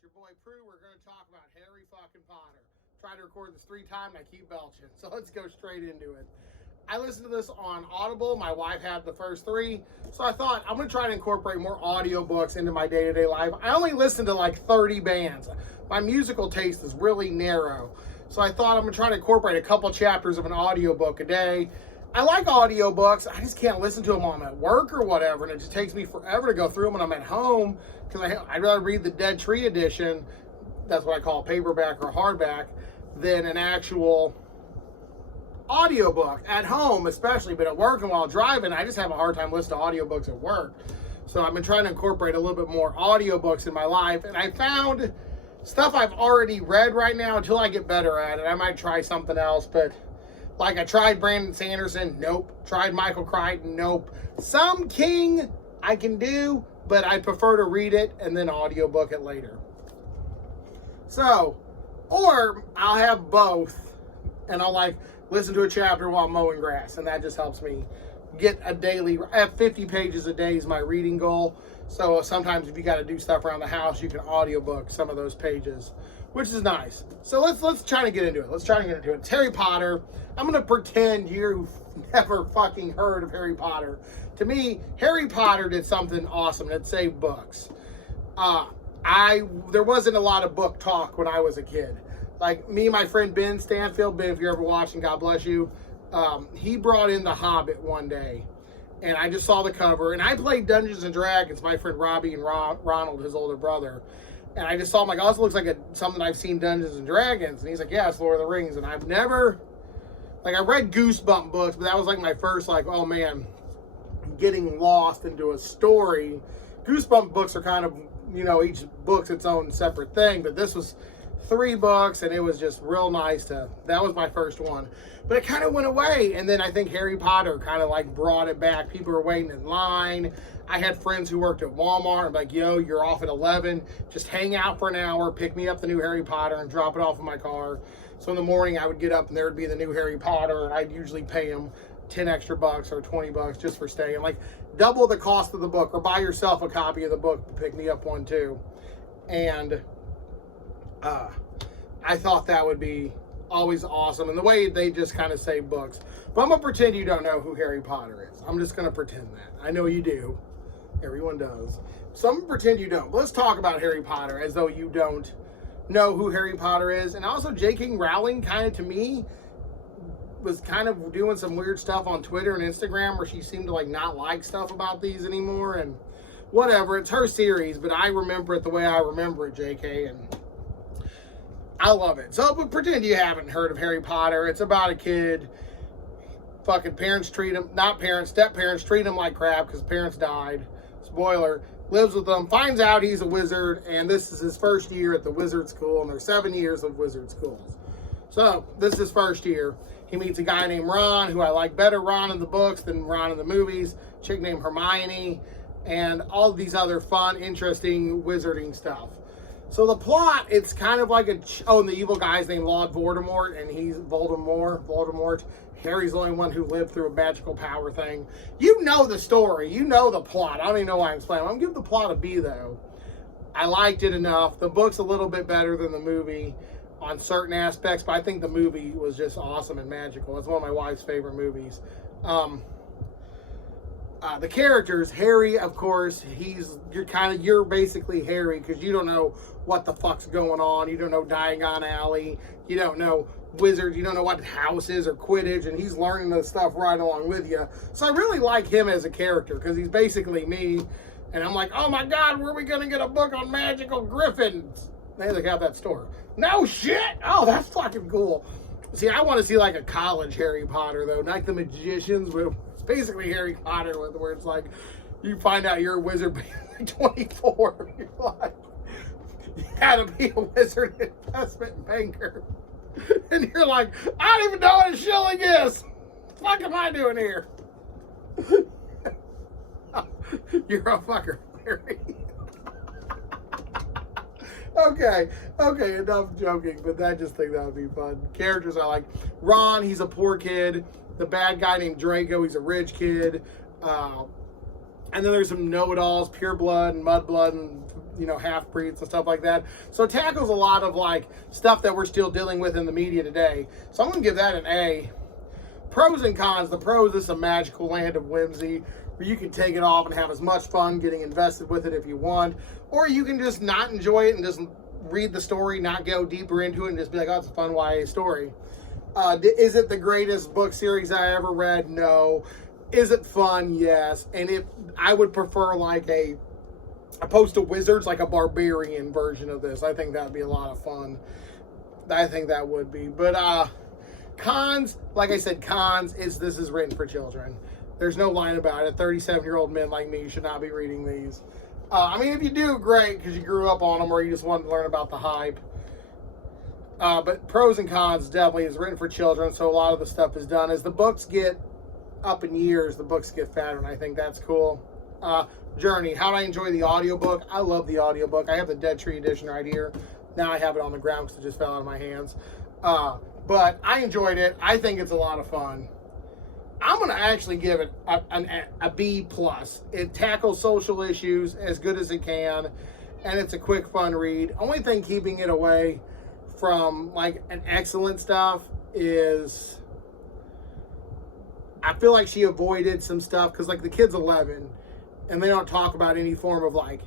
It's your boy Prue. We're going to talk about Harry fucking Potter. Tried to record this 3 times and I keep belching. So let's go straight into it. I listened to this on Audible. My wife had the first 3. So I thought I'm going to try to incorporate more audiobooks into my day-to-day life. I only listen to like 30 bands. My musical taste is really narrow. So I thought I'm going to try to incorporate a couple chapters of an audiobook a day. I like audiobooks. I just can't listen to them when I'm at work or whatever, and it just takes me forever to go through them when I'm at home because I'd rather read the Dead Tree edition, that's what I call paperback or hardback, than an actual audiobook at home, especially. But at work and while driving, I just have a hard time listening to audiobooks at work. So I've been trying to incorporate a little bit more audiobooks in my life, and I found stuff I've already read right now. Until I get better at it, I might try something else, but like I tried Brandon Sanderson, nope. Tried Michael Crichton, nope. Some King I can do, but I prefer to read it and then audiobook it later. So, or I'll have both and I'll like listen to a chapter while mowing grass, and that just helps me get a daily, I have 50 pages a day is my reading goal. So sometimes if you got to do stuff around the house, you can audiobook some of those pages, which is nice. So let's try to get into it. Let's try to get into it. It's Harry Potter. I'm going to pretend you've never fucking heard of Harry Potter. To me, Harry Potter did something awesome. It saved books. There wasn't a lot of book talk when I was a kid. Like me and my friend Ben Stanfield, Ben, if you're ever watching, God bless you. He brought in The Hobbit one day, and I just saw the cover, and I played Dungeons and Dragons, my friend Robbie and Ronald, his older brother. And I just saw him like, oh, this looks like something I've seen Dungeons and Dragons. And he's like, yeah, it's Lord of the Rings. And I've never, like, I read Goosebump books, but that was like my first, like, oh man, getting lost into a story. Goosebump books are kind of, you know, each book's its own separate thing, but this was 3 books, and it was just real nice that was my first one. But it kind of went away, and then I think Harry Potter kind of like brought it back. People were waiting in line. I had friends who worked at Walmart. I'm like, yo, you're off at 11. Just hang out for an hour, pick me up the new Harry Potter, and drop it off in my car. So in the morning, I would get up, and there would be the new Harry Potter, and I'd usually pay them 10 extra bucks or 20 bucks just for staying. Like, double the cost of the book, or buy yourself a copy of the book to pick me up one, too. And I thought that would be always awesome. And the way they just kind of save books. But I'm going to pretend you don't know who Harry Potter is. I'm just going to pretend that. I know you do. Everyone does. So I'm going to pretend you don't. But let's talk about Harry Potter as though you don't know who Harry Potter is. And also J.K. Rowling kind of, to me, was kind of doing some weird stuff on Twitter and Instagram where she seemed to like not like stuff about these anymore. And whatever. It's her series. But I remember it the way I remember it, J.K. And I love it. So, but pretend you haven't heard of Harry Potter. It's about a kid. Fucking parents treat him, not parents, step-parents treat him like crap because parents died. Spoiler. Lives with them, finds out he's a wizard, and this is his first year at the wizard school, and there's 7 years of wizard schools. So, this is his first year. He meets a guy named Ron, who I like better Ron in the books than Ron in the movies. A chick named Hermione, and all these other fun, interesting wizarding stuff. So the plot, it's kind of like and the evil guy's named Lord Voldemort, and he's Voldemort. Harry's the only one who lived through a magical power thing. You know the story. You know the plot. I don't even know why I'm explaining. I'm going to give the plot a B, though. I liked it enough. The book's a little bit better than the movie on certain aspects, but I think the movie was just awesome and magical. It's one of my wife's favorite movies. The characters, Harry, of course, you're basically Harry because you don't know what the fuck's going on. You don't know Diagon Alley. You don't know wizards. You don't know what house is or Quidditch, and he's learning this stuff right along with you. So I really like him as a character because he's basically me. And I'm like, oh my God, where are we going to get a book on magical griffins? They got that store. No shit. Oh, that's fucking cool. See, I want to see like a college Harry Potter, though, not the magicians, but it's basically Harry Potter, where it's like you find out you're a wizard by 24. You're like, you gotta be a wizard investment banker. And you're like, I don't even know what a shilling is. What the fuck am I doing here? You're a fucker, Harry. Okay, enough joking, but I just think that would be fun. Characters I like. Ron, he's a poor kid. The bad guy named Draco, he's a rich kid. And then there's some know-it-alls, pure blood and mud blood and, you know, half-breeds and stuff like that. So it tackles a lot of, like, stuff that we're still dealing with in the media today. So I'm going to give that an A. Pros and cons. The pros is a magical land of whimsy where you can take it off and have as much fun getting invested with it if you want. Or you can just not enjoy it and just read the story, not go deeper into it, and just be like, oh, it's a fun YA story. Is it the greatest book series I ever read? No. Is it fun? Yes. And if I would prefer like opposed to Wizards, like a barbarian version of this. I think that'd be a lot of fun. I think that would be. But cons, like I said, cons is this is written for children. There's no line about it. 37-year-old men like me should not be reading these. I mean, if you do, great, because you grew up on them or you just wanted to learn about the hype. But pros and cons, definitely is written for children, so a lot of the stuff is done. As the books get up in years, the books get fatter, and I think that's cool. Journey, how did I enjoy the audiobook? I love the audiobook. I have the Dead Tree edition right here. Now I have it on the ground because it just fell out of my hands. But I enjoyed it. I think it's a lot of fun. I'm going to actually give it a B+. It tackles social issues as good as it can, and it's a quick, fun read. Only thing keeping it away from like an excellent stuff is I feel like she avoided some stuff because like the kid's 11 and they don't talk about any form of like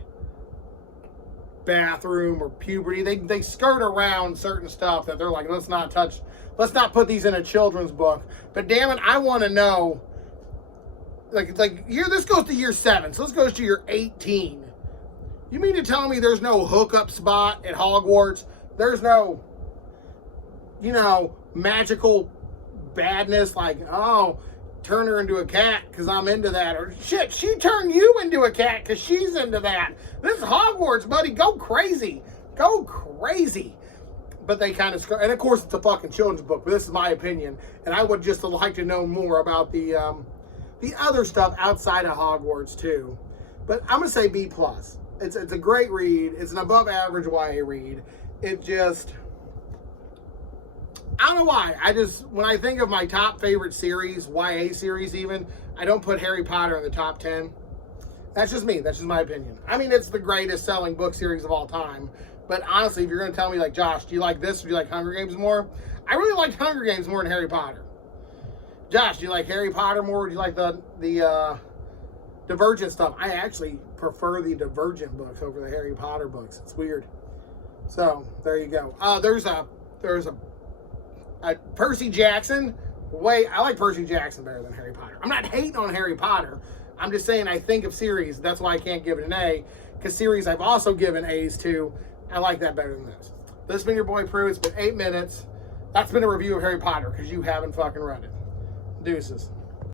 bathroom or puberty. They skirt around certain stuff that they're like, let's not touch, let's not put these in a children's book. But damn it, I want to know, like here, this goes to year 7, so this goes to year 18. You mean to tell me there's no hookup spot at Hogwarts? There's no, you know, magical badness like, oh, turn her into a cat because I'm into that. Or shit, she turned you into a cat because she's into that. This is Hogwarts, buddy. Go crazy. Go crazy. But they kind of, and of course it's a fucking children's book, but this is my opinion. And I would just like to know more about the other stuff outside of Hogwarts too. But I'm going to say B+. It's a great read. It's an above average YA read. It just, I don't know why. When I think of my top favorite series, YA series even, I don't put Harry Potter in the top 10. That's just me. That's just my opinion. I mean, it's the greatest selling book series of all time. But honestly, if you're going to tell me, like, Josh, do you like this or do you like Hunger Games more? I really liked Hunger Games more than Harry Potter. Josh, do you like Harry Potter more or do you like the Divergent stuff? I actually prefer the Divergent books over the Harry Potter books. It's weird. So, there you go. There's a Percy Jackson. I like Percy Jackson better than Harry Potter. I'm not hating on Harry Potter. I'm just saying I think of series. That's why I can't give it an A. Because series I've also given A's to. I like that better than this. This has been your boy Prue. It's been 8 minutes. That's been a review of Harry Potter because you haven't fucking read it. Deuces.